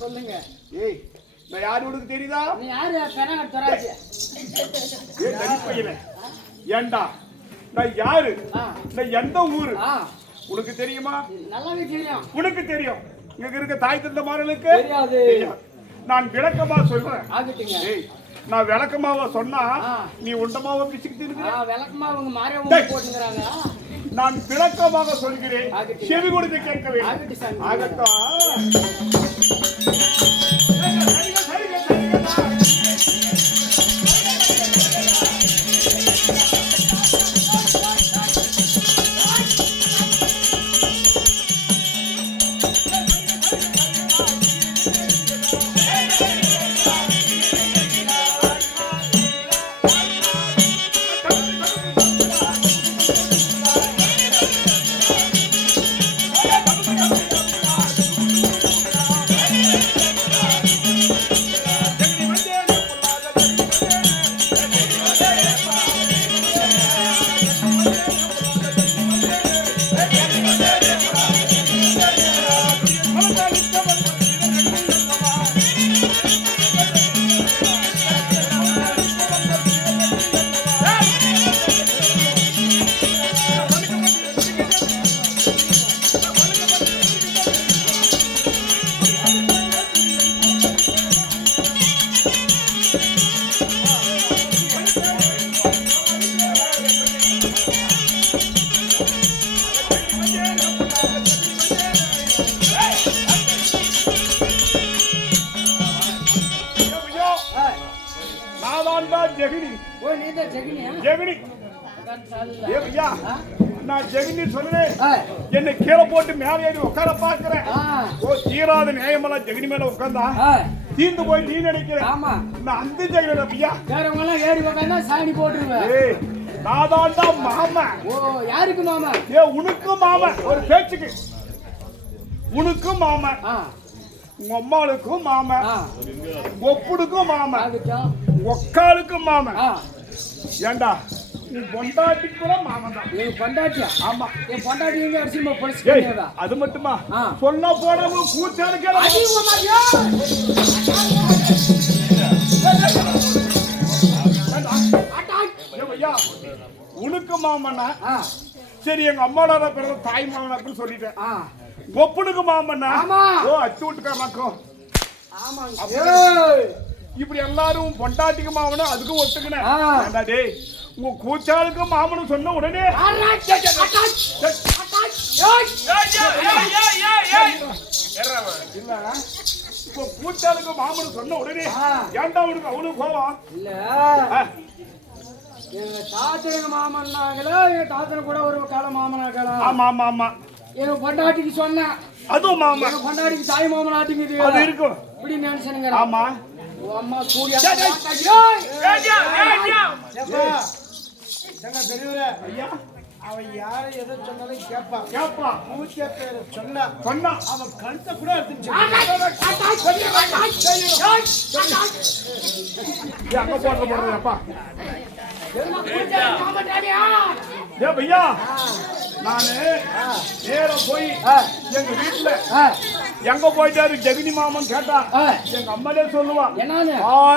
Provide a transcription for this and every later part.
சொல்லுங்க. ஏய் நான் யாரு உனக்கு தெரியுதா? நீ யாரு? பெனக தராஜ். ஏ நடிப்பையில ஏண்டா நான் யாரு? நான் எந்த ஊரு உனக்கு தெரியுமா? நல்லாவே தெரியும். உனக்கு தெரியும். இங்க இருக்க தாய் தந்த மாறலுக்கு தெரியாது. நான் விளக்கமா சொல்றேன். ஆகட்டுங்க. ஏய் நான் விளக்கமாவா சொன்னா நீ உண்டமாவா பிச்சுக்கிட்டு இருக்க? விளக்கமா அவங்க மாறே போட்டுங்கறாங்க. நான் விளக்கமாக சொல்கிறேன். செவி கொடுத்து கேட்க வேண்டும். ஆகட்டும். ஜெகினி. ஓ நீதா ஜெகினியா? ஜெகினி. ஏ ஐயா நான் ஜெகினி சொல்றேன். என்ன கீழ போட்டு மேல ஏறி உட்கார பாக்குறேன். ஓ தீராத நியாயமெல்லாம் ஜெகினி மேல உட்கார்ந்தா தீந்து போய் நீ நினைக்கிற? ஆமா நான் அந்த ஜெகினி ஐயா. வேறவங்க எல்லாம் ஏறி உட்கார்ந்தா சாணி போட்டுருவேன். ஏய் நாதாண்டா மாமா. ஓ யாருக்கு மாமா? ஏ உனக்கு மாமா. ஒரு பேச்சுக்கு உனக்கு மாமா, உங்க அம்மாளுக்கும் மாமா, ஒப்புடுக்கும் மாமா, ஒக்காலுக்கும் மாமா. ஏண்டா உன் பொண்டாட்டிக்கு கூட மாமன் தான். என் பொண்டாட்டியா? ஆமா. என் பொண்டாட்டி எங்க அடிச்சு ஏய், பொழிச்சுக்கா? அது மட்டுமா சொன்னா போனவங்க கூச்சானுக்கே ஐயா உனக்கு மாமன்னா சரி எங்க அம்மாவோட பிறகு தாய் மாமனாக்குன்னு சொல்லிட்டேன். ஒப்புனுக்கு மாமன்னா ஓ அச்சு விட்டுக்காரனாக்கும். இப்படி எல்லாரும் பொண்டாட்டிக்கு மாமனும் அதுக்கும் ஒத்துக்கினேன். டேய் உங்க கூச்சாளுக்கு மாமனும் சொன்ன உடனே இல்ல இப்போ கூச்சாளுக்கு மாமனும் சொன்ன உடனே ஏன்டா உனக்கு அவனுக்கு போவான்? இல்ல எங்க தாத்தா எங்க மாமன்னாங்களா? எங்க தாத்தனை கூட ஒரு கால மாமனாக்கலாம். ஆமா ஆமா ஆமா. எங்க பொண்டாட்டிக்கு சொன்னேன். அதுவும் மாமா. எங்க பொண்டாட்டிக்கு தாய் மாமனாட்டிங்குது. அது இருக்கும். இப்படி நினைச்சனுங்க. ஆமா. அம்மா சூர்யா பெரியவரே ஐயா அவன் யாரை எதை சொன்னாலும் கேட்பான். கேட்பான். பூச்சிய பேரை சொன்னா அவன் கழுத்தை கூட எடுத்துச்சு. அங்க போடுறப்பா ஏ பையா நானு நேரம் போய் எங்க வீட்டுல எங்க போயிட்டாரு ஜெகனி மாமன் கேட்டா எங்க அம்மாலே சொல்லுவா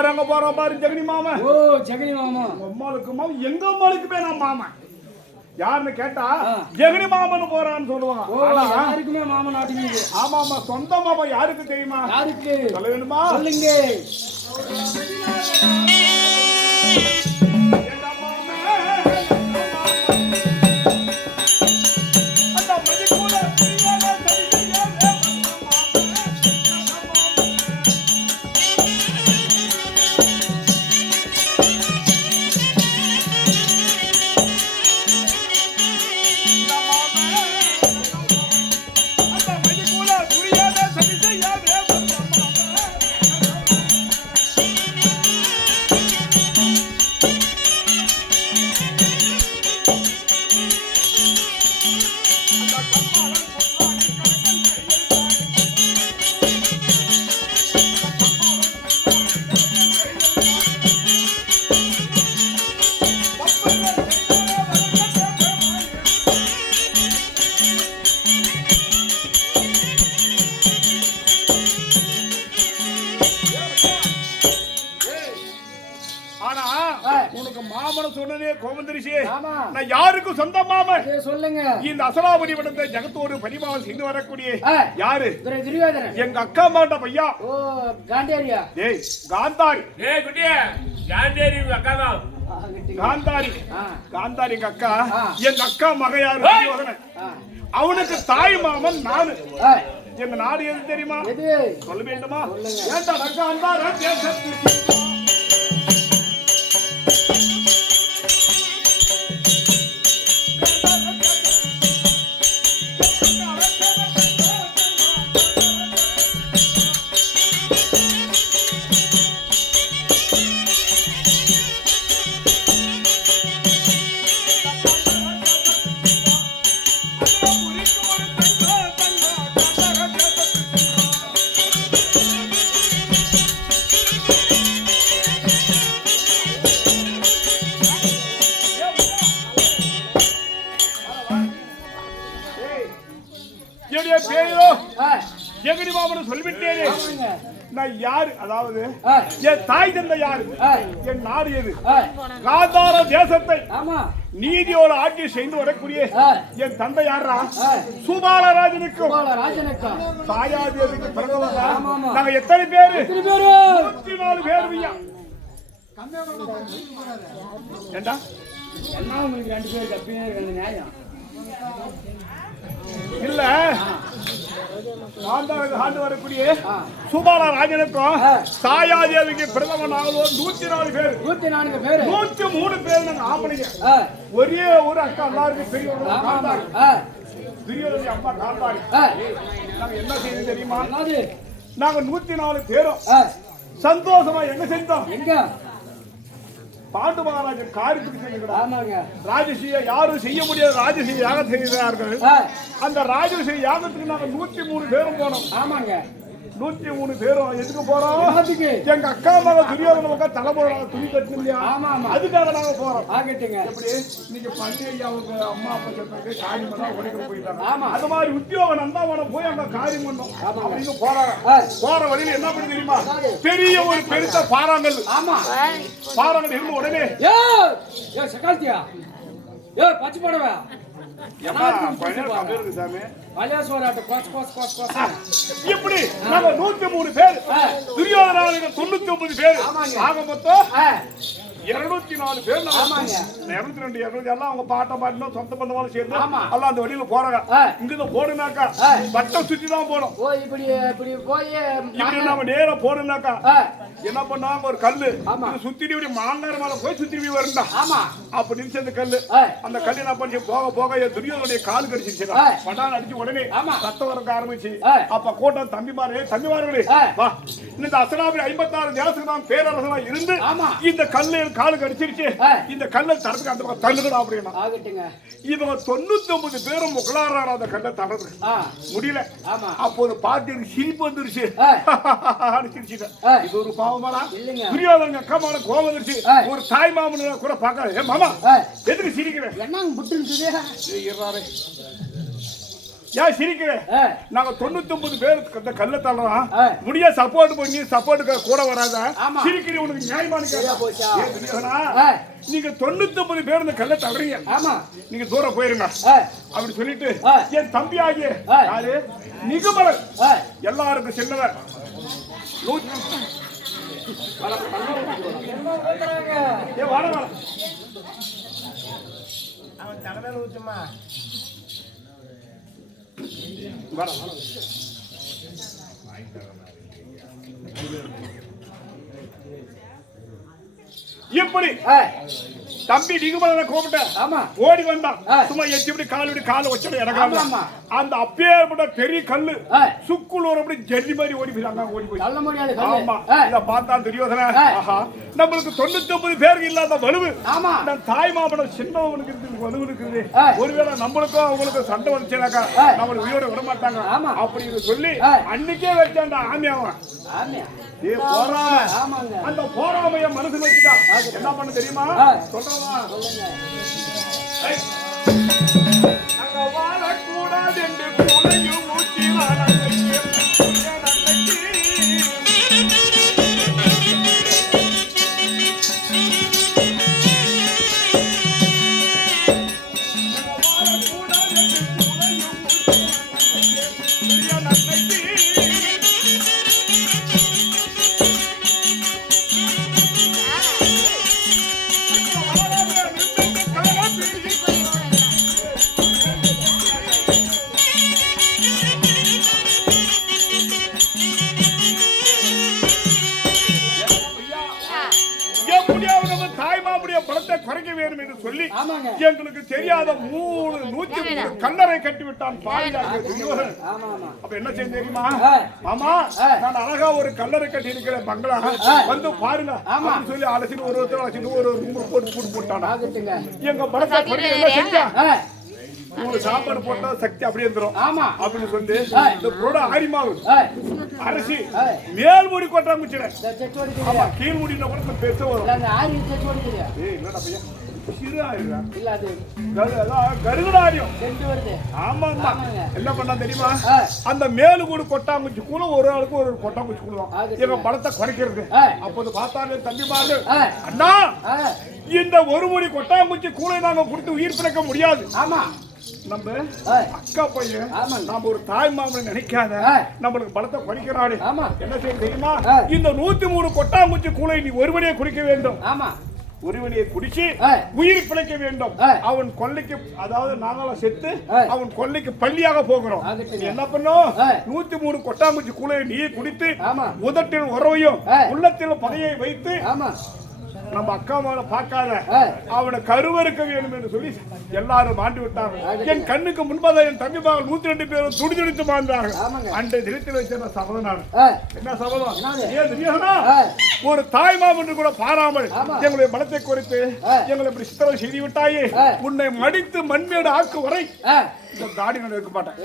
அங்க போற பாரு ஜெகனி மாமன். ஓ ஜெகனி மாமன். அம்மாளுக்கு மாமன் எங்க அம்மாளுக்குமே நான் மாமன். யாருன்னு கேட்டா ஜெகனி மாமன் போறான்னு சொல்லுவாங்க. மாமன் ஆட்டிங்க. ஆமா ஆமா சொந்த மாமன் யாருக்கு தெரியுமா? யாருக்கு சொல்ல வேணுமா? சொல்லுங்க. உனக்கு மாமன் சொன்னதே கோவந்தரிசி நான் யாருக்கு சொந்த மாமன் சொல்லுங்க. இந்த அசலாபதி வடத்தை ஜகத்தோடு பரிமாவன் செய்து வரக்கூடிய யாரு? துரியோதனன். எங்க அக்கா மாண்ட பையா. ஓ காந்தாரியா? டேய் காந்தாரி. டேய் குட்டியா காந்தாரி உங்க அக்கா தான். காந்தாரி காந்தாரி எங்க அக்கா. எங்க அக்கா மக யாரு? துரியோதனன். அவனுக்கு தாய் மாமன் நானு. எங்க நாடு எது தெரியுமா? சொல்ல வேண்டுமா? ஏண்டா காந்தார தேசத்துக்கு ஜெகனி மாமன் சொல்லிவிட்டேனே. நான் யாரு? அதாவது என் தாய் தந்தை யாரு? என் நாடு எது? காந்தார தேசத்தை நீதியோட ஆட்சி செய்து வரக்கூடிய என் தந்தை யாரா? சுபாலராஜனுக்கும் சாயாதேவிக்கு பிறந்தவங்க நாங்க எத்தனை பேரு? 104 பேர். ஏண்டா என்ன உங்களுக்கு 2 பேர் கப்பினே இருக்காங்க நியாயம் இல்ல? ஆண்டு வரக்கூடிய சுபால ராஜனுக்கும் சாயாதேவிக்கு பிரதம நாங்களும் 104 பேர். 104 பேர். 103 பேர் நாங்க ஆம்பளைங்க. ஒரே ஒரு அக்கா எல்லாருக்கும் பெரியவங்க காந்தாரி. துரியோதனி அம்மா காந்தாரி. நாங்க என்ன செய்யணும் தெரியுமா? நாங்க 104 பேரும் சந்தோஷமா எங்க செஞ்சோம்? எங்க? பாண்டு மகாராஜன் காரியத்துக்கு செஞ்சுக்கிறாங்க. ராஜசீய யாரும் செய்ய முடியாத ராஜசீய யாகம் செய்கிறார்கள். அந்த ராஜசீய யாகத்துக்கு நாங்க 103 பேரும் போனோம். ஆமாங்க. 103 பேரும் எதுக்கு போறோம்? அதுக்கு எங்க அக்கா மக துரியோதன பக்கம் தலை போடுறாங்க, துணி கட்டணும் இல்லையா? ஆமா ஆமா அதுக்காக நாங்க போறோம். ஆகட்டுங்க. எப்படி இன்னைக்கு பண்டிகை அவங்க அம்மா அப்பா சொன்னாங்க காரியமெல்லாம் உடைக்க போயிட்டாங்க. ஆமா அது மாதிரி உத்தியோகம் நந்தாவனம் போய் அங்க காரியம் பண்ணோம் அப்படின்னு போறாங்க. போற வழியில என்ன பண்ணி தெரியுமா? பெரிய ஒரு பெருத்த பாறாங்கல். ஆமா பாறாங்கல் இருந்த உடனே ஏ ஏ சகால்தியா ஏ பச்சை போடவே இப்படி நாங்க 103 பேர், துரியோதனாளுக்கு 99 பேர், ஆக மொத்தம் 204 பேர். 202 200 எல்லாம் அவங்க பாட்ட பாட்டினா சொந்த பந்தமாலும் சேர்ந்து எல்லாம் அந்த வழியில போறாங்க. இங்க போடுனாக்கா வட்டம் சுத்தி தான் போனோம். இப்படி இப்படி போய் இப்படி நம்ம நேரா போடுனாக்கா என்ன பண்ணாங்க, ஒரு கல்லு சுத்திட்டு இப்படி மாநகர் மேல போய் சுத்தி வரண்டா. அப்ப நினைச்ச அந்த கல்லு, அந்த கல்லு என்ன பண்ணி போக போக துரியோதனுடைய காலு கடிச்சிருச்சு. படான் அடிச்சு உடனே ரத்தம் வரக்க ஆரம்பிச்சு. அப்ப கூட்டம் தம்பிமார்களே வா, இந்த அசனாபுரி 56 தேசத்துக்கு நாம் பேரரசனா இருந்து இந்த கல்லு காலு கடிச்சிருச்சு, இந்த கல்லை தரத்துக்கு அந்த பக்கம் தள்ளுகடா அப்படின்னா இவங்க 99 பேரும் முகலாறாரு அந்த கல்லை தரது முடியல. அப்போ ஒரு பாட்டு சிரிப்பு வந்துருச்சு. இது ஒரு பாவமாடா? துரியோதன அக்கா மேல கோபம் வந்துருச்சு. ஒரு தாய் மாமன கூட பார்க்க, மாமா எதுக்கு சிரிக்கிறேன்? ஏன் சிரிக்கிறேன்? நாங்க 99 பேர் இந்த கல்ல தள்ளலாம், முடிய சப்போர்ட் பண்ணி சப்போர்ட் கூட வராத சிரிக்கிறீங்க, உனக்கு நியாயமான கேட்டா? நீங்க 99 பேர் இந்த கல்ல தள்ளுறீங்க, நீங்க தூரம் போயிருங்க அப்படி சொல்லிட்டு என் தம்பி ஆகிய யாரு நிகுமலன் எல்லாருக்கும் சின்னவர் அவன் தலைமையில ஊத்துமா எப்படி தம்பி நிகுமலனை கூப்பிட்ட ஓடி வந்தான். சும்மா எச்சி கால் வச்சு இறங்காம அந்த அப்பேற்பட்ட பெரிய கல்லு சுக்குலூர் அப்படி ஜல்லி மாதிரி ஓடி போய். ஆமா இத பார்த்தா துரியோதன, நம்மளுக்கு 99 பேருக்கு இல்லாத வலுவு தாய் மாமன் சின்னவனுக்கு இருக்கு, வலுவு இருக்குது. ஒருவேளை நம்மளுக்கும் அவங்களுக்கும் சண்டை வந்துச்சுனாக்கா நம்மளுக்கு உயிரோட விட மாட்டாங்க அப்படின்னு சொல்லி அன்னைக்கே வச்சாண்டா ஆமியாவன். அந்த போராமைய மனசு வச்சுட்டான். என்ன பண்ண தெரியுமா சொல்றவா? அங்க வாழக்கூடாது என்று துணையும் ஊற்றினான். குறைக்க வேண்டும் என்று சொல்லி எங்களுக்கு தெரியாத 103 கல்லறை கட்டிவிட்டான். அப்ப என்ன செய்ய தெரியுமா? ஆமா நான் அழகா ஒரு கல்லறை கட்டி இருக்கிற பங்களா வந்து பாருங்க அப்படின்னு சொல்லி அழைச்சிட்டு ஒருத்தர் அழைச்சிட்டு ஒரு ரூம் போட்டு போட்டானா. எங்க படத்தை குறைக்க என்ன செஞ்சா, உங்களுக்கு சாப்பாடு போட்டா சக்தி அப்படியே வந்துடும் அப்படின்னு சொல்லி இந்த பொருட ஆரிமாவு அரிசி மேல் மூடி கொட்டாங்குச்சு, கீழ் மூடினா கூட பெருசா வரும். என்ன பண்ணா தெரியுமா? அந்த மேலு கூடு கொட்டாங்குச்சி கூட ஒரு ஆளுக்கு ஒரு கொட்டாங்குச்சி கூடுவோம் எங்க படத்தை குறைக்கிறது. அப்போது பார்த்தாலே தம்பிமாரு, அண்ணா இந்த ஒரு மூடி கொட்டாங்குச்சி கூட நாங்க கொடுத்து உயிர் பிழைக்க முடியாது. நம்ம அக்கா பையன் நாம ஒரு தாய் மாமன் நினைக்காத நம்மளுக்கு பலத்தை குறைக்கிறாரு. என்ன செய்ய தெரியுமா? இந்த 103 கொட்டாங்குச்சி கூலை நீ ஒருவனையே குடிக்க வேண்டும். ஒருவனையை குடிச்சு உயிர் பிழைக்க வேண்டும். அவன் கொல்லைக்கு, அதாவது நாங்களும் செத்து அவன் கொல்லைக்கு பள்ளியாக போகிறோம். என்ன பண்ணும்? 103 கொட்டாங்குச்சி கூலை நீ குடித்து உதட்டில் உறவையும் உள்ளத்தில் பகையை வைத்து நம்ம அக்கா மேல பார்க்காத அவனை கருவறுக்க வேண்டும் என்று சொல்லி எல்லாரும் மாண்டு விட்டாங்க. என் கண்ணுக்கு முன்பாக என் தம்பி மகள் 102 பேரும் துடிதுடித்து மாண்டார்கள். அன்றைய தினத்தில் வச்ச சபதம் நான். என்ன சபதம்? ஒரு தாய் மாமன் கூட பாராமல் எங்களுடைய பலத்தை குறைத்து எங்களை இப்படி சித்திரவதை செய்து விட்டாயே, உன்னை மடித்து மண்மேடு ஆக்கு வரை இந்த தாடி நான் எடுக்க மாட்டேன்.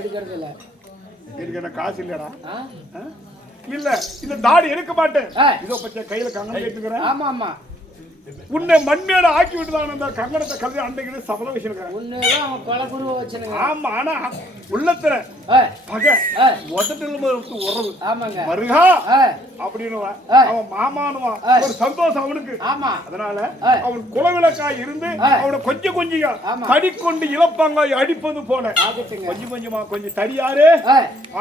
எடுக்க காசு இல்லடா. இல்ல இந்த தாடி எடுக்க மாட்டேன். இதோ பச்சை கையில கங்கணம் கேட்டுக்கிறேன். ஆமா ஆமா உன்னை மண்மேல ஆக்கி விட்டுதான் அந்த கங்கணத்தை கல்வி அன்றைக்கு சபதம் வச்சிருக்கிறேன். ஒண்ணுதான் அவன் கொலை குருவ வச்சுனுங்க. ஆமா ஆனா உள்ளத்துல பகை உதட்டில் உறவு ஆமாங்க மருகா அப்படின்னு அவன் மாமானுவான் ஒரு சந்தோஷம் அவனுக்கு. ஆமா அதனால அவன் குலவிளக்காய் இருந்து அவனை கொஞ்சம் கொஞ்சம் கடி கொண்டு இளப்பங்காய் அடிப்பது போல கொஞ்சம் கொஞ்சமா கொஞ்சம் தரியாரு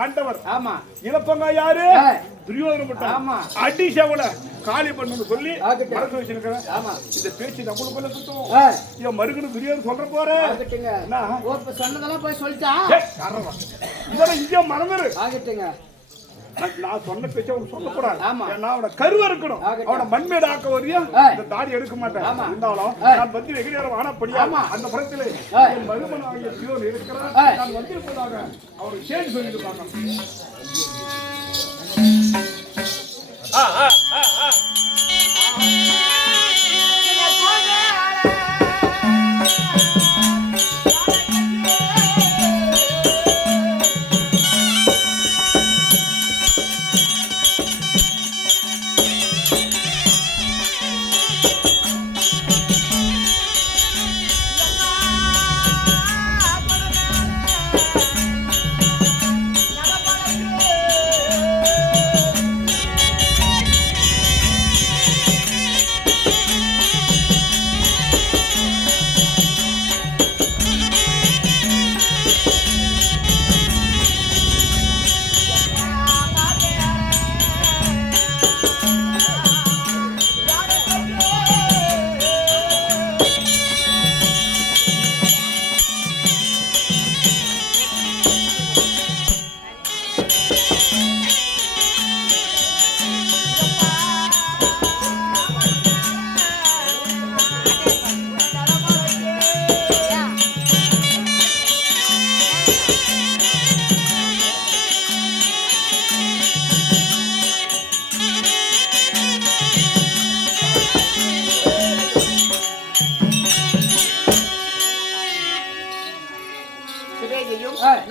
ஆண்டவர். ஆமா இளப்பங்காய் யாரு துரியோதன மட்டும் அடி செவல காலி பண்ணு சொல்லி மனசு வச்சிருக்கிறேன். இந்த பேச்சு நம்மளுக்குள்ள சுத்தம் இவன் மறுகணும் துரியோதன சொல்ற போற சொன்னதெல்லாம் போய் சொல்லிட்டா இதெல்லாம் இங்க மறந்துரு. ஆகட்டுங்க நான் சொன்ன பேச்ச அவன் சொல்லக்கூடாது. ஏன்னா அவனை கருவ இருக்கணும். அவனை மண்மேடு ஆக்க வரையா இந்த தாடி எடுக்க மாட்டேன். இருந்தாலும் நான் வந்து வெகு நேரம் ஆனப்படியா அந்த புறத்திலே என் மருமன் ஆகிய துரியோதனன் இருக்கிறான். நான் வந்திருப்பதாக அவனுக்கு சேஞ்ச் சொல்லிட்டு பார்க்கணும்.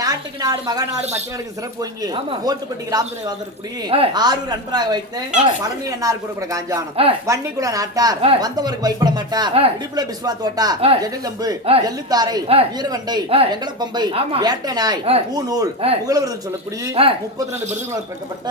நாட்டுக்கு நாடு மகாநாடு மற்றவர்களுக்கு சிறப்பு வங்கி ஓட்டுப்பட்டி கிராமத்தில் வந்திருக்கூடிய ஆரூர் அன்றாக வைத்து பழனி என்னார் கூட காஞ்சானம் வன்னிக்குள்ள நாட்டார் வந்தவருக்கு வைப்பட மாட்டார் இடுப்புல பிஸ்வா தோட்டா ஜெடிலம்பு ஜல்லித்தாரை வீரவண்டை வெங்கடப்பம்பை வேட்டை நாய் பூநூல் புகழவிருதன் சொல்லக்கூடிய 32 விருதுகளால் பெற்றப்பட்ட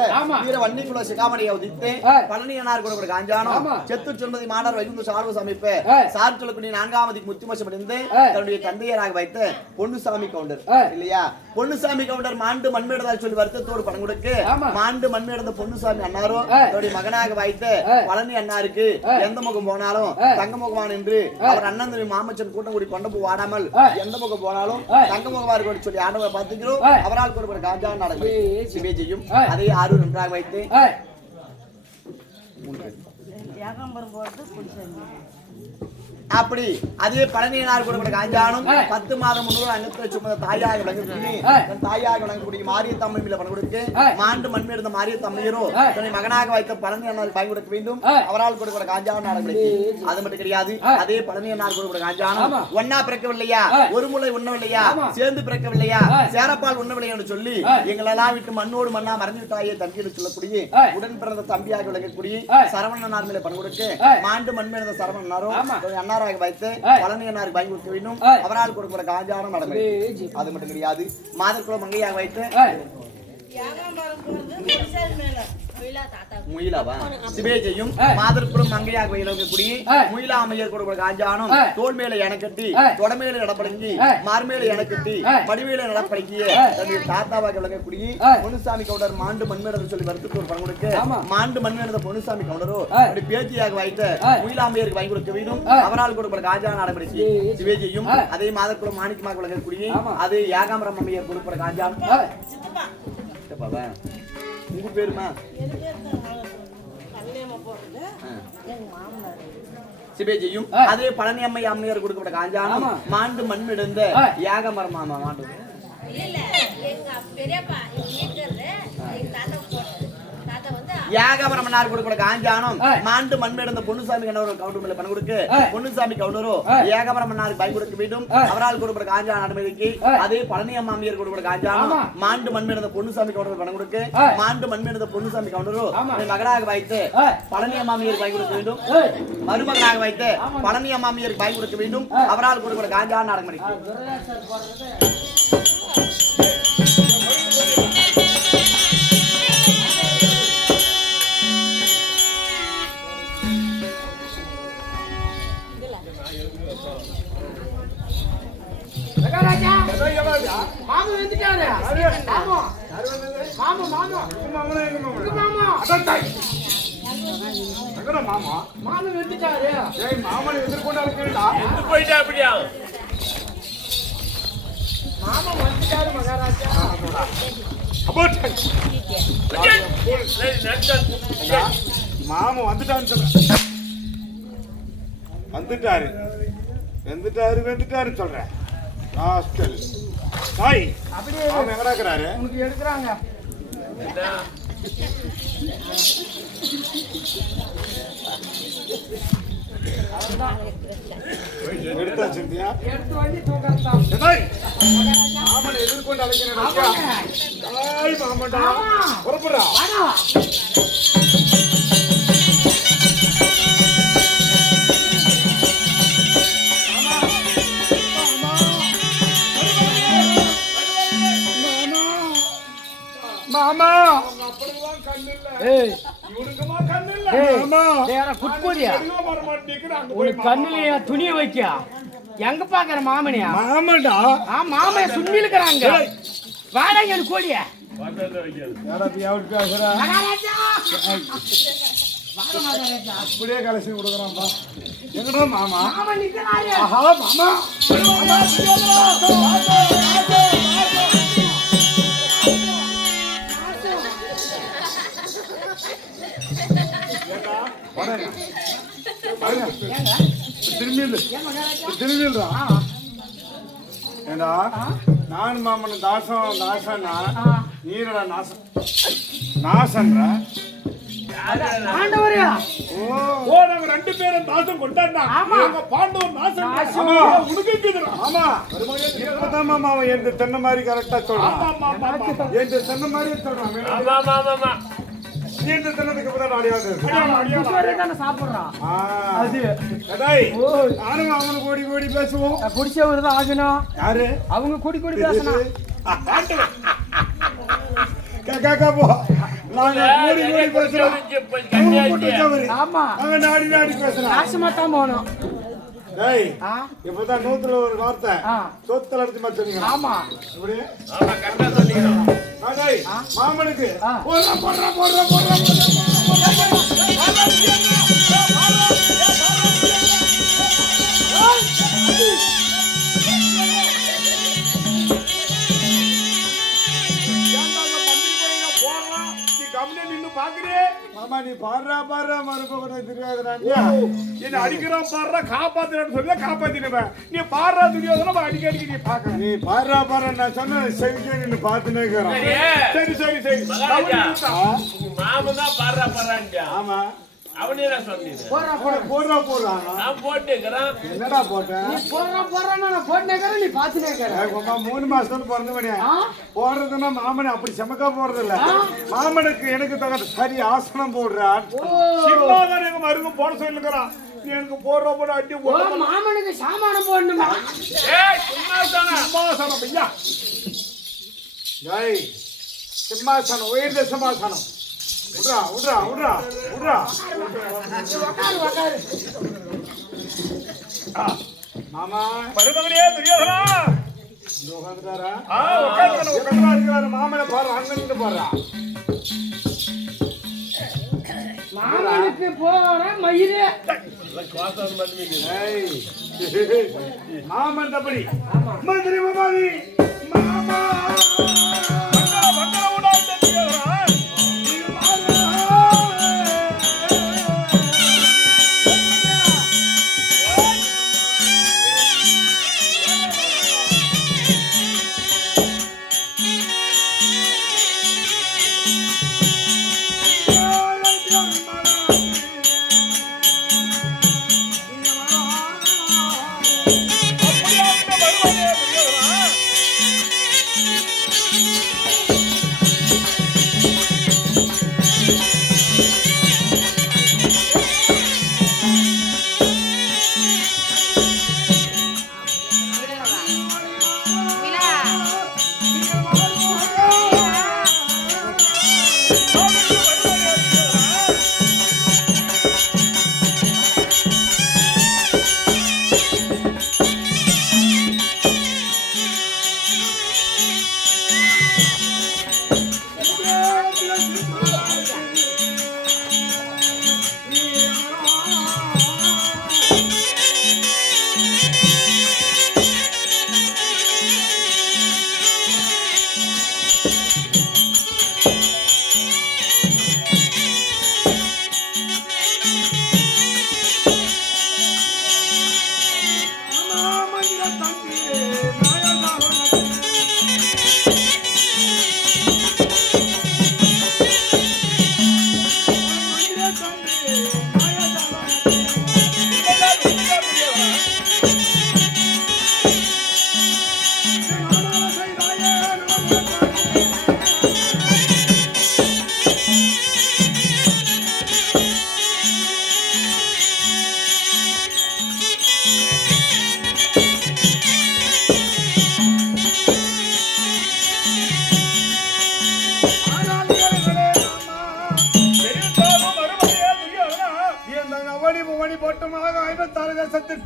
வீர வன்னிக்குள்ள சிகாமணியை உதித்து பழனி என்னார் கூட காஞ்சானம் செத்து சொன்னதை மாணவர் வைகுந்த சார்பு சமைப்பு சார் சொல்லக்கூடிய 4ஆம் முத்துமசம் அடைந்து தன்னுடைய தந்தையராக வைத்து பொன்னுசாமி கவுண்டர் இல்லையா பொன்னுசாமி கவுண்டர் மாண்டு மண்மேடதால் சொல்லி வருத்தத்தோடு பணம் கொடுக்கு மாண்டு மண்மேடந்த பொன்னுசாமி அண்ணாரும் அவருடைய மகனாக வைத்து பழனி அண்ணாருக்கு எந்த முகம் போனாலும் தங்க முகமான் என்று அவர் அண்ணன் மாமச்சன் கூட்டம் கூடி கொண்டு போய் வாடாமல் எந்த முகம் போனாலும் தங்க முகமாறு கூட சொல்லி ஆண்டவரை பார்த்துக்கிறோம். அவரால் கூட காஞ்சா நடக்கும் சிவேஜியும் அதே ஆரூர் நன்றாக வைத்து அப்படி அதே பழனியனார் கூட காஞ்சானும் 10 மாதம் முன்னூறு அன்னத்தை சுமந்த தாயாக விளங்கக்கூடிய தாயாக விளங்கக்கூடிய மாரியத்தம்மன் மேல பணம் கொடுத்து மாண்டு மண்மை இருந்த மாரியத்தம்மையரோ தன்னை மகனாக வைத்த பழனியனார் வாங்கி கொடுக்க வேண்டும். அவரால் கூட காஞ்சானம் நடக்கும். அது மட்டும் கிடையாது. அதே பழனியனார் கூட காஞ்சானம் ஒன்னா பிறக்கவில்லையா, ஒரு முறை உண்ணவில்லையா, சேர்ந்து பிறக்கவில்லையா, சேரப்பால் உண்ணவில்லையா என்று சொல்லி எங்களெல்லாம் விட்டு மண்ணோடு மண்ணா மறைஞ்சு விட்டாயே தம்பி என்று சொல்லக்கூடிய உடன் பிறந்த தம்பியாக விளங்கக்கூடிய சரவணனார் மேல பணம் கொடுக்க மாண்டு மண்மை இருந்த சரவணனாரோ அண்ணா வைத்து பழனியனாருக்கு வாங்கி கொடுக்க வேண்டும். அவரால் கொடுக்கிற காஞ்சானம் நடக்கும். அது மட்டும் கிடையாது. மாதக்குளம் மங்கையாக வைத்து முயிலாவா சிவேஜையும் மாதர்புரம் மங்கையாக வைக்கக்கூடிய முயிலா அம்மையர் கொடுக்கிற காஞ்சானம் தோல் மேல எனக்கட்டி தொடமேல நடப்படங்கி மார்மேல எனக்கட்டி படிமேல நடப்படங்கிய தன்னுடைய தாத்தாவாக விளங்கக்கூடிய பொன்னுசாமி கவுண்டர் மாண்டு மண்மேடத்தை சொல்லி வருத்தத்தோடு பணம் கொடுக்க மாண்டு மண்மேடத்த பொன்னுசாமி கவுண்டரோ அப்படி பேத்தியாக வைத்த முயிலா அம்மையருக்கு வாங்கி கொடுக்க வேண்டும். அவரால் கொடுக்கிற காஞ்சானம் நடப்படங்கி சிவேஜையும் அதே மாதர்புரம் மாணிக்கமாக விளங்கக்கூடிய அதே யாகாம்பரம் அம்மையர் கொடுக்கிற காஞ்சானம் உங்க பேருமா சிவேஜியும் அதே பழனி அம்மை அம்மையார் கொடுக்கப்பட்ட காஞ்சானம் மாண்டு மண்ணிடந்த யாக மரமாமா மாண்டு ஏகாபுரம் மன்னார் கொடுக்கிற காஞ்சானம் மாண்டு மண்மேடந்த பொன்னுசாமி கண்டவர் கவுண்டர் பணம் கொடுக்கு பொன்னுசாமி கவுண்டரோ ஏகாபுரம் மன்னாருக்கு பை கொடுக்க வேண்டும் அவரால் கொடுக்கிற காஞ்சான அனுமதிக்கு அதே பழனி அம்மாமியார் கொடுக்கிற காஞ்சானம் மாண்டு மண்மேடந்த பொன்னுசாமி கவுண்டர் பணம் கொடுக்கு மாண்டு மண்மேடந்த பொன்னுசாமி கவுண்டரோ மகனாக வைத்து பழனி அம்மாமியார் பை கொடுக்க வேண்டும் மருமகனாக வைத்து பழனி அம்மாமியாருக்கு பை கொடுக்க வேண்டும் அவரால் கொடுக்கிற காஞ்சான அனுமதிக்கு மாமா வந்துட்டாரு. மாமா மாமா மாமா மாமா வந்துட்டாரு. மாமனை எதிர்கொண்டு அழைக்கிறா எங்க போயிட்டா அப்படியா மாமா வந்துட்டாரு மகாராஜா. மாமா வந்துட்டான்னு சொல்ற வந்துட்டாரு வந்துட்டாரு சொல்றேன் தாய் அப்படியே மாமா எங்கடா இருக்கிறாரு உனக்கு எடுக்கிறாங்க. எடுத்தா சிந்தியா எடுத்து வந்து தூக்கத்தான். மாமனை எதிர்கொண்டு அழைக்கிறேன் மாமன்டா புறப்படுறா மாமா கண்ணுலயா துணிய வைக்க எங்க பாக்குற மாமனியா மாமன்டா மாமைய சுண்ணி இருக்கிறாங்க. வாடகை கோழிய அப்படியே கலெக்ஷன் கொடுக்குறான்பா எங்கடா மாமா மாமா நிக்கிறாரு. மாமா திரும்பிடுறா ஏண்டா நான் மாமன் தாசன்னா நீரடா நாசன்ற ஆண்டவரே ஓ நாங்க ரெண்டு பேரும் தாசம் கொண்டாடா பாண்டவர் நாசம் ஆமா இப்பதான் மாமா எந்த தென்னை மாதிரி கரெக்டா சொல்றான் எந்த தென்னை மாதிரி சொல்றான் நீண்ட தினத்துக்கு அப்புறம் அடியாது சாப்பிடுறான். நானும் அவனுக்கு ஓடி பேசுவோம் குடிச்சவர் தான் ஆகணும். யாரு அவங்க கூடி பேசணும். ஆமா நாடி பேசலாம் ஆசமாத்தான் போகணும். இப்பதான் நூத்துல ஒரு வார்த்தை சொத்துல எடுத்து மாதிரி ஆமா இப்படி மாமனுக்கு மாமா நீ பாடுறா மறுபக்கம் என்ன அடிக்கிறான் பாடுறா காப்பாத்துறேன்னு சொல்லி காப்பாத்திடுவேன் நீ பாடுறா துரியோதனை அடிக்கடி நீ பாக்க நீ பாடுறா நான் சொன்ன செவிக்கே நின்று பார்த்துனே இருக்கிறான். சரி மாமன் தான் பாடுறா ஆமா அவனே நான் சொன்னீங்க போடுறான் நான் போட்டுக்கிறேன். என்னடா போட்டேன் நீ போடுறா நான் போட்டேன் நீ பாத்துனே 3 மாசத்துல பிறந்தவனே போடுறதுன்னா மாமனை அப்படி செமக்கா போடுறது இல்ல மாமனுக்கு எனக்கு தகுந்த சரி ஆசனம் போடுறான் சிம்மாதான் மருங்க போட சொல்லுங்கிறான் எனக்கு போடுற அடி மாமனுக்கு சாமானம் போடணுமா சிம்மாசனம் ஐயா சிம்மாசனம் உயர்ந்த சிம்மாசனம் விடுறா மாமா மருமகனே துரியோதனா உட்காந்துட்டாரா மாமனை பாரு அங்க நின்று பாரு மாமனுக்கு போற மயிலே மாமன் தப்படி மந்திரி மாமாவி மாமா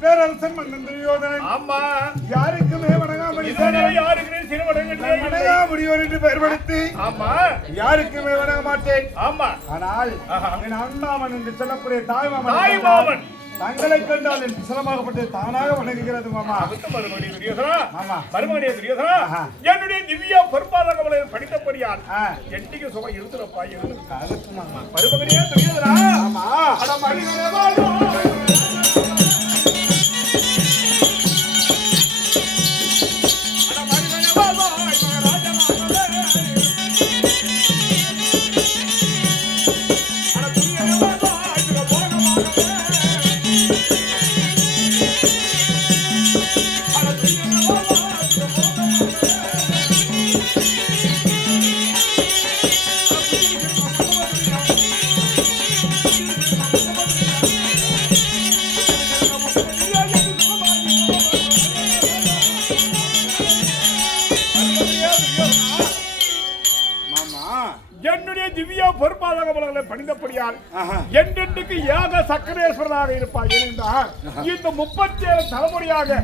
பேரரசன் மன்னன் துரியோதனன் ஆமா யாருக்குமே வணங்காமடி யாருக்குமே முடியோர் என்று பெயர்படுத்தி ஆமா யாருக்குமே வணங்க மாட்டேன். ஆமா ஆனால் என் அண்ணாமன் என்று சொல்லக்கூடிய தாய்மாமன் தங்களை கண்டால் என் சிரமப்பட்டு தானாக வணங்குகிறது மாமா. என்னுடைய திவ்யா பொறுப்பாளர்களை படித்தபடியால் எட்டிக்கு சுகம் இருந்துறப்பா மருமகனே தெரியுதுடா. ஆமா என்னுடைய திவ்யா பொறுப்பாளர்களை பணிந்தபடியால் என்றென்றைக்கு ஏக சக்கரேஸ்வரனாக இருப்பார். இருந்தால் இந்த 37 தலைமுறையாக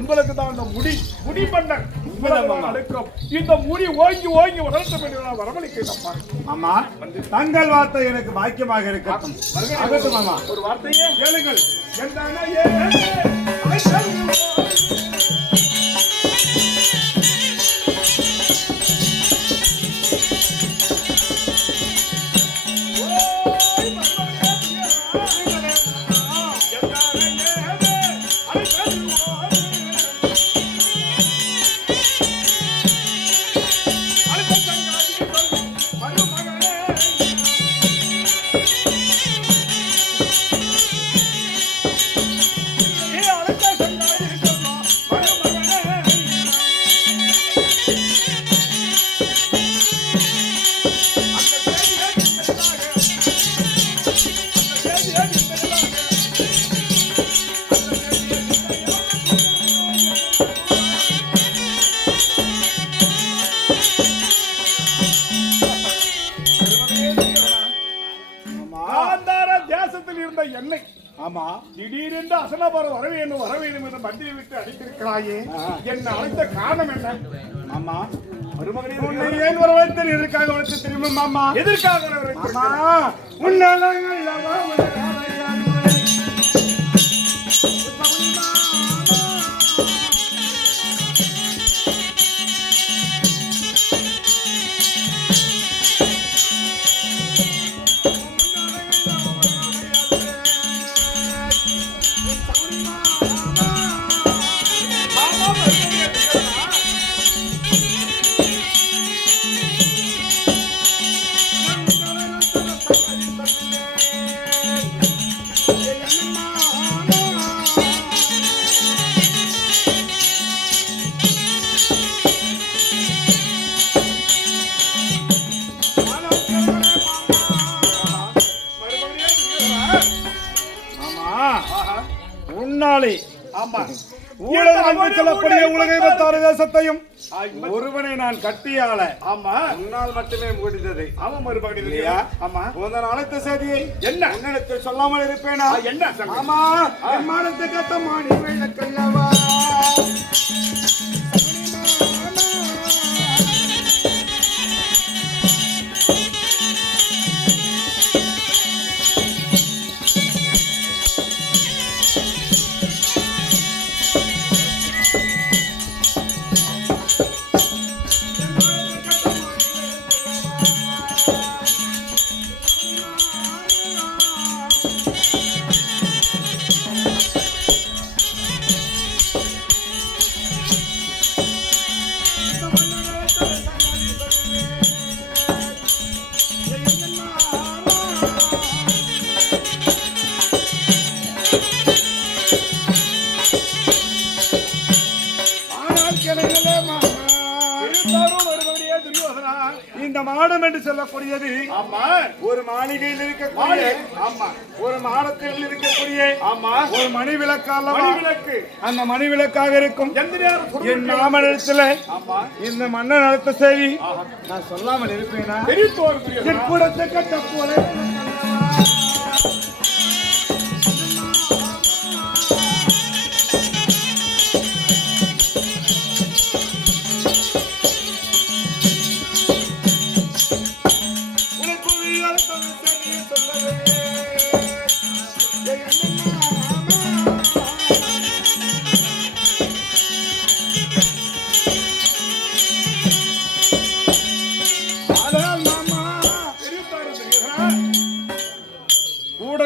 உங்களுக்கு தான் இந்த முடி மன்னர் இந்த முடி ஓங்கி ஓங்கி வளர்த்த வேண்டிய வரவழைக்கிறப்பா. ஆமா தங்கள் வார்த்தை எனக்கு பாக்கியமாக இருக்கட்டும். மாமா ஒரு வார்த்தையே கேளுங்கள். என்னை ஆமா திடீரென்று அசனபுரம் வர வேண்டும் என்று மந்திரி விட்டு அடித்திருக்கிறாயே, என்ன அழைத்த காரணம் என்ன? ஆமா மருமகனே உன்னை ஏன் வரவழைத்தேன்? எதற்காக வளர்த்து தெரியுமா மாமா? எதற்காக உன்னாலே ஆமா தேசத்தையும் ஒருவனை நான் கட்டியால ஆமா உன்னால் மட்டுமே முடிந்தது. ஆமா மறுபடி ஆமா அழைத்த செய்தியை என்ன என்னிடத்தில் சொல்லாமல் இருப்பேனா? என்ன ஆமா மானத்தை கத்த மாடி வெள்ளக்கல்லவா இருக்கிறீர்களே மாமா. இந்த மாடம் என்று சொல்லக்கூடியது ஆமா ஒரு மாளிகையில் இருக்கக்கூடிய ஆமா ஒரு மாடத்தில் இருக்கக்கூடிய ஆமா ஒரு மணி விளக்கால விளக்கு அந்த மணி விளக்காக இருக்கும் எந்த நேரம் என் மாமனிடத்துல ஆமா இந்த மன்னன் நடத்த செய்தி நான் சொல்லாமல் இருப்பேனா தெரிவித்தோர் என் கூடத்தை கட்ட போல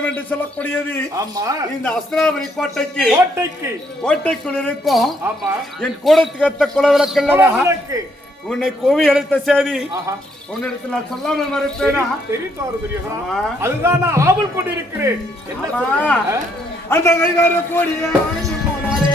என்று சொல்லக்கூடியது ஆமா இந்த அஸ்திராபுரி கோட்டைக்கு கோட்டைக்குள் இருக்கும் ஆமா என் கூடத்துக்கு எத்த குலவிளக்கல்லவா விளக்கு உன்னை கோவி அழைத்த செய்தி உன்னிடத்தில் நான் சொல்லாமல் மறுப்பேனா தெரிவித்தோர் அதுதான் நான் ஆவல் கொண்டிருக்கிறேன் என்ன அந்த கைகார கோடியை அழைத்து போனாரே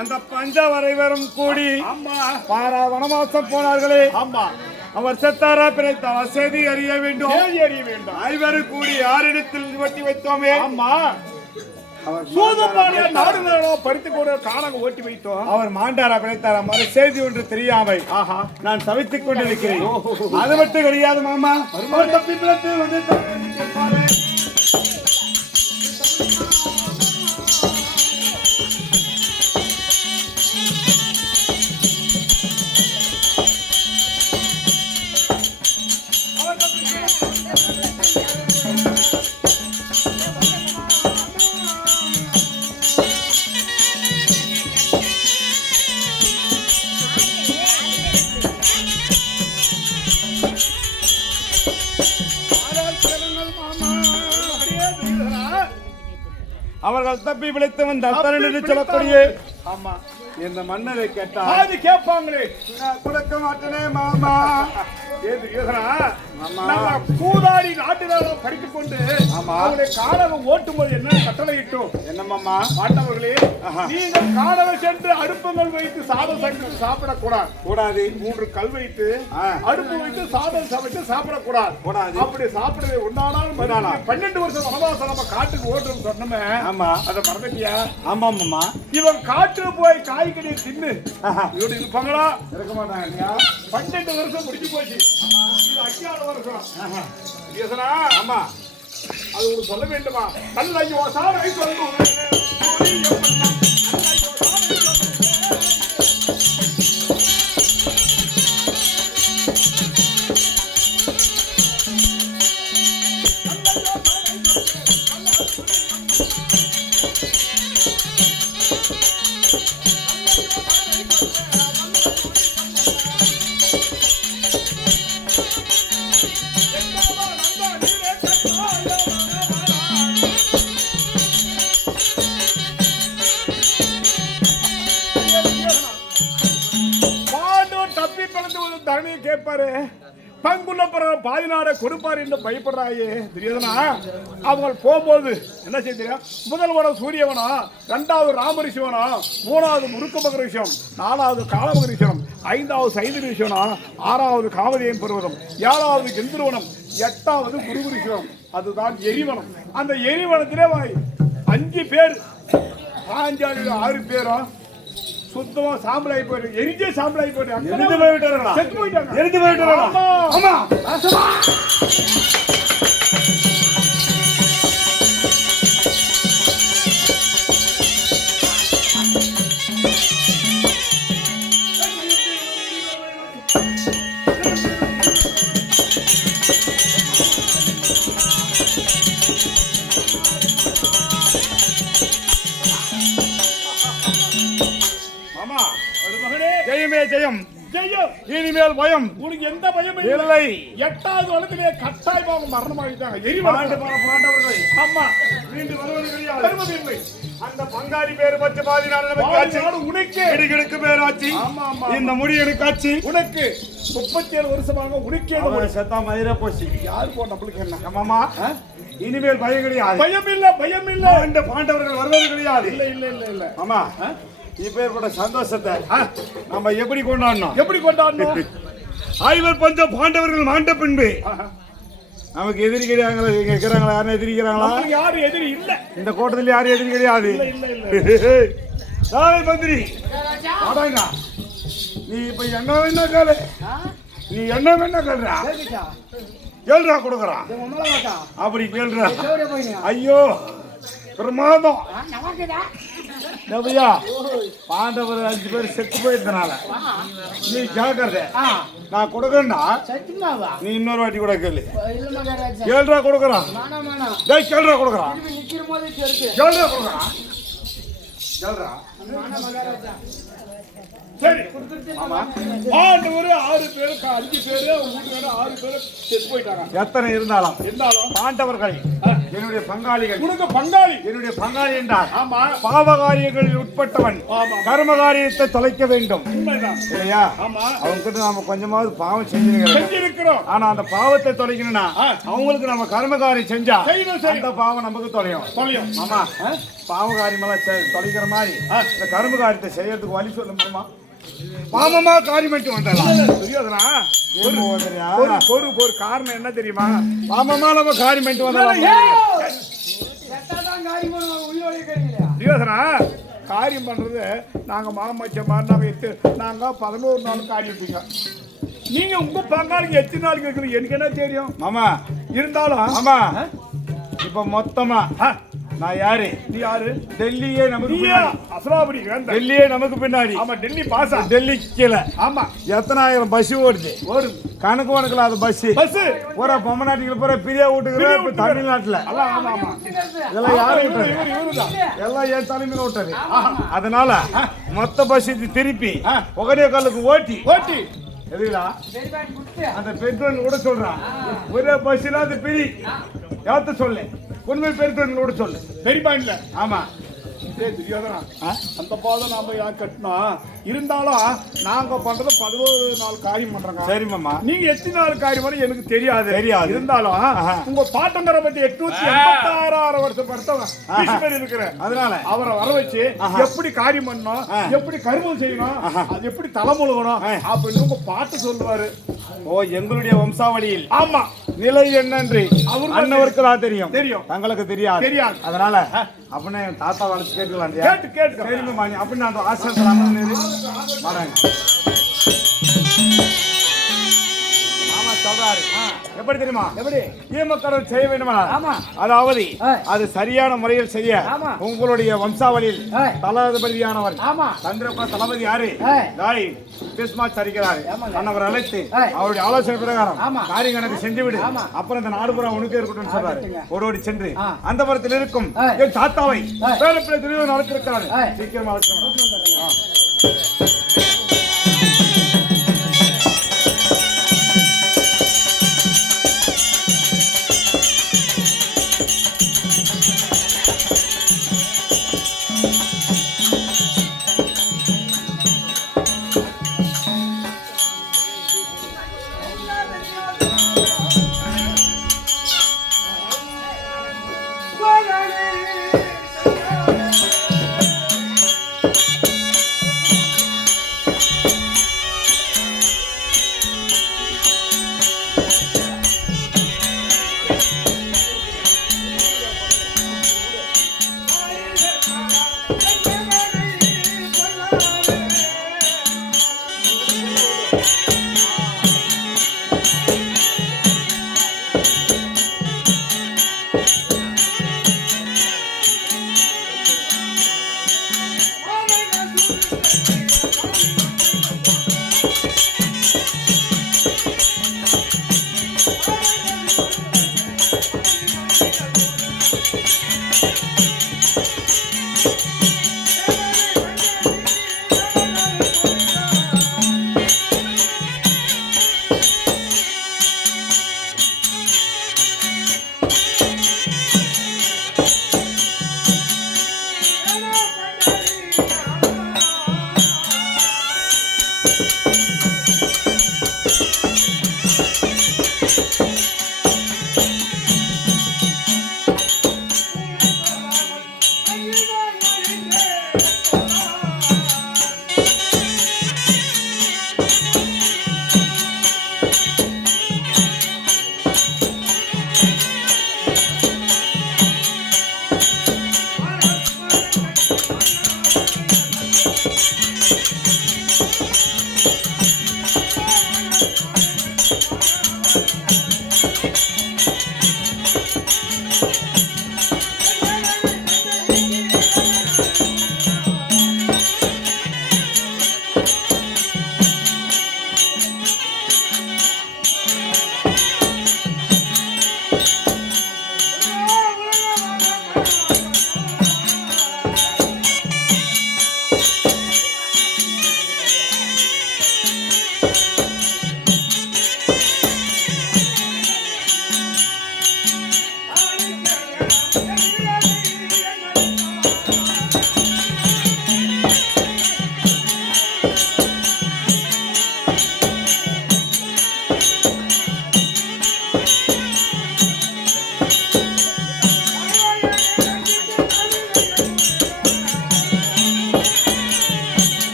அந்த பஞ்சவரைவரும் கூடி பாரா வனவாசம் போனார்களே அவர் செத்தாரா பிழைத்தாரா செய்தி அறிய வேண்டும் ஐவரும் கூடி யாரிடத்தில் வட்டி வைத்தோமே ஓட்டி வைத்தோம் அவர் மாண்டாரா பிழைத்தாரா மறு செய்தி ஒன்று தெரியாமை நான் தவித்துக் கொண்டிருக்கிறேன் அது மட்டும் கிடையாது மாமா தப்பி பிழைத்து வந்து அவர்கள் தப்பி பிழைத்து வந்த என்று சொல்லக்கூடிய இந்த மன்னரை கேட்டா கேட்பாங்களே கொடுக்க மாட்டேனே மாமா கூதாடி நாட்டினாலும் படித்துக் கொண்டு அவருடைய காணகம் ஓட்டும்போது என்ன கட்டளையிட்டோம் என்னமாமா மாட்டவர்களே நீங்கள் காணகம் சென்று அடுப்புகள் வைத்து சாதம் சாப்பிடக்கூடாது 3 கல் வைத்து அடுப்பு வைத்து சாதம் சமைத்து சாப்பிடக்கூடாது அப்படி சாப்பிடவே உண்டானாலும் 12 வருஷம் வனவாசம் நம்ம காட்டுக்கு ஓட்டுன்னு சொன்னோமே அதை மறந்துட்டியா ஆமாம்மா இவன் காட்டுக்கு போய் காய்கறி தின்னு இவரு இருப்பாங்களா இருக்க மாட்டாங்க 12 வருஷம் முடிஞ்சு போச்சு இது 5ஆவது வருஷம் ஆமா அது உங்களுக்கு சொல்ல வேண்டுமா நல்ல யோசானை சொல்லுவேன் தரணியை கேட்பாரு பங்குள்ள பிறகு பாதி நாட கொடுப்பாரு என்று பயப்படுறாயே தெரியாதுனா அவங்க போகும்போது என்ன செய்ய முதல்வனம் சூரியவனம் 2வது ராமரிஷிவனம் 3வது முருக்க மகரிஷம் 4வது காலமகரிஷம் 5வது சைந்தரிஷனம் 6வது காமதேயம் பருவதம் 7வது கெந்திரவனம் 8வது குருகுரிஷம் அதுதான் எரிவனம். அந்த எரிவனத்திலே 5 பேர் பாஞ்சாலி 6 பேரும் சுத்தமா சாம்பலாகி போயிட்டு எரிஞ்சே சாம்பலாகி போயிட்டு செத்து போயிட்டாங்க. எரிந்து போயிட்டாங்க. ஆமா ஜெயம் ஜெயம். இனிமேல் பயம் உனக்கு எந்த பயம் இல்லை. 8வது வளத்திலே கட்டாயமாக மரணமாகிட்டாங்க எரிவனம். ஆமா மீண்டும் வருவது கிடையாது. வருவதில்லை. அந்த பங்காளி பேர் பற்றி பாதி நாடு நமக்கு ஆச்சு. உனக்கு இடுகிடுக்கு பேர் ஆச்சு. ஆமா ஆமா. இந்த முடி எனக்கு ஆச்சு. உனக்கு 37 வருஷமாக உனக்கே செத்தா மயிரா போச்சு. யார் போட்ட நம்மளுக்கு என்ன? ஆமாமா. இனிமேல் பயம் கிடையாது. பயம் இல்ல பயம் இல்ல. இந்த பாண்டவர்கள் வருவது கிடையாது. இல்ல இல்ல இல்ல இல்ல. ஆமா. இப்பேற்பட்ட சந்தோஷத்தை நம்ம எப்படி கொண்டாடணும்? எப்படி கொண்டாடணும்? ஐவர் பஞ்ச பாண்டவர்கள் மாண்ட பின்பு நமக்கு எதிரி கிடையாங்களா? இருக்கிறாங்களா? யாரும் எதிரி இருக்கிறாங்களா? யாரும் எதிரி இல்ல. இந்த கோட்டத்தில் யாரும் எதிரி கிடையாது. மந்திரி நீ இப்ப என்ன வேணா கேளு. நீ என்ன வேணா கேள்றா. கேள்றா கொடுக்குறான். அப்படி கேள்றா. ஐயோ பிரமாதம். பாண்டவர் 5 பேர் செத்து போயிருந்தனால நீ ஜாக்கிரதை. நான் கொடுக்கறா நீ இன்னொரு வாட்டி கூட கேளு. கேள்றா கொடுக்குறான். கேள்றா கொடுக்குறான். கேள்றா கொடுக்குறான். கேள்றா. சரி. பாண்டவர் 6 பேருக்கு 5 பேரு 6 பேரு செத்து போயிட்டாங்க. எத்தனை இருந்தாலும் பாண்டவர்கள் என்னுடைய பங்காளிகள். உனக்கு பங்காளி? என்னுடைய பங்காளி என்றால் ஆமா பாவகாரியங்களில் உட்பட்டவன். கர்மகாரியத்தை தொலைக்க வேண்டும் இல்லையா? ஆமா. அவங்ககிட்ட நாம கொஞ்சமாவது பாவம் செஞ்சிருக்கிறோம். ஆனா அந்த பாவத்தை தொலைக்கணும்னா அவங்களுக்கு நம்ம கர்மகாரியம் செஞ்சா அந்த பாவம் நமக்கு தொலையும். ஆமா. பாவகாரியம் எல்லாம் தொலைக்கிற மாதிரி இந்த கர்மகாரியத்தை செய்யறதுக்கு வழி சொல்ல முடியுமா? பாவமா காரியம் ஒரு காரணம் என்ன தெரியுமா? பாவமா நம்ம காரியம் காரியம் பண்றது நாங்க மாமச்சமார் நாங்க 11 நாள் காரியம். நீங்க உங்க பங்காளிக்கு எத்தனை நாளைக்கு இருக்குது எனக்கு என்ன தெரியும்? ஆமா. இருந்தாலும் ஆமா. இப்ப மொத்தமா நான் யாரு? நீ யாரு? டெல்லியே நமக்கு பின்னாடி. அசலாபுரி டெல்லியே நமக்கு பின்னாடி. ஆமா டெல்லி பாசா. டெல்லி கீழே. ஆமா. எத்தனாயிரம் பஸ் ஓடுது. ஒரு கணக்கு வணக்கில் அது பஸ் பூரா பொம்மநாட்டிகள் பூரா பிரியா விட்டுக்கிற தமிழ்நாட்டுல. இதெல்லாம் யாரும் எல்லாம் என் தலைமையில் விட்டது. அதனால மொத்த பஸ் திருப்பி ஒரே காலுக்கு ஓட்டி எதுங்களா அந்த பெட்ரோல் கூட சொல்றான். ஒரே பஸ்ல அது பிரி ஏத்த சொல்லு. உண்மை பெருத்தவங்க கூட சொல்லு. பெரியப்பா இல்ல. ஆமா. அந்த பாதை நாம கட்டணும். இருந்தாலும் நாங்க பண்றது 11 நாள் காரியம் பண்றோங்க. சரி மாமா. நீங்க எத்தனை நாள் காரியம் எனக்கு தெரியாது. இருந்தாலும் உங்க பாட்டங்கரை பத்தி 886 வருஷம் படுத்தவன் இருக்கிறேன். அதனால அவரை வர வச்சு எப்படி காரியம் பண்ணணும், எப்படி கருமம் செய்யணும், அது எப்படி தலைமுழுகணும் அப்படின்னு உங்க பாட்டு சொல்லுவாரு. ஓ எங்களுடைய வம்சாவளியில். ஆமா. நிலை என்னன்று அண்ணவருக்கு தான் தெரியும். தங்களுக்கு தெரியாது. அதனால அப்படின்னா என் தாத்தா வளர்ச்சி கேட்டுக்கலாம். கேட்டு சரிமா அப்படின்னு அந்த ஆசிரியர் சொல்றாரு. எப்படி தெரியுமா? எப்படி ஈமக்கடல் செய்ய வேண்டுமா? அதாவது அது சரியான முறையில் செய்ய உங்களுடைய வம்சாவளியில் தளபதியானவர் சந்திரகுல தளபதி யாரு? சரிக்கிறாரு. அவர் அழைத்து அவருடைய ஆலோசனை பிரகாரம் காரியம் எனக்கு செஞ்சுவிடு. அப்புறம் இந்த நாடுபுறம் உனக்கு இருக்கட்டும் சொல்றாரு. ஓடி சென்று அந்த மரத்தில் இருக்கும் என் தாத்தாவை பேரப்பிள்ளை திருவிழா நடத்திருக்கிறாரு. சீக்கிரமா அழைச்சு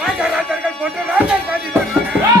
ராஜராஜர்கள் போன்ற ராஜர் காட்சி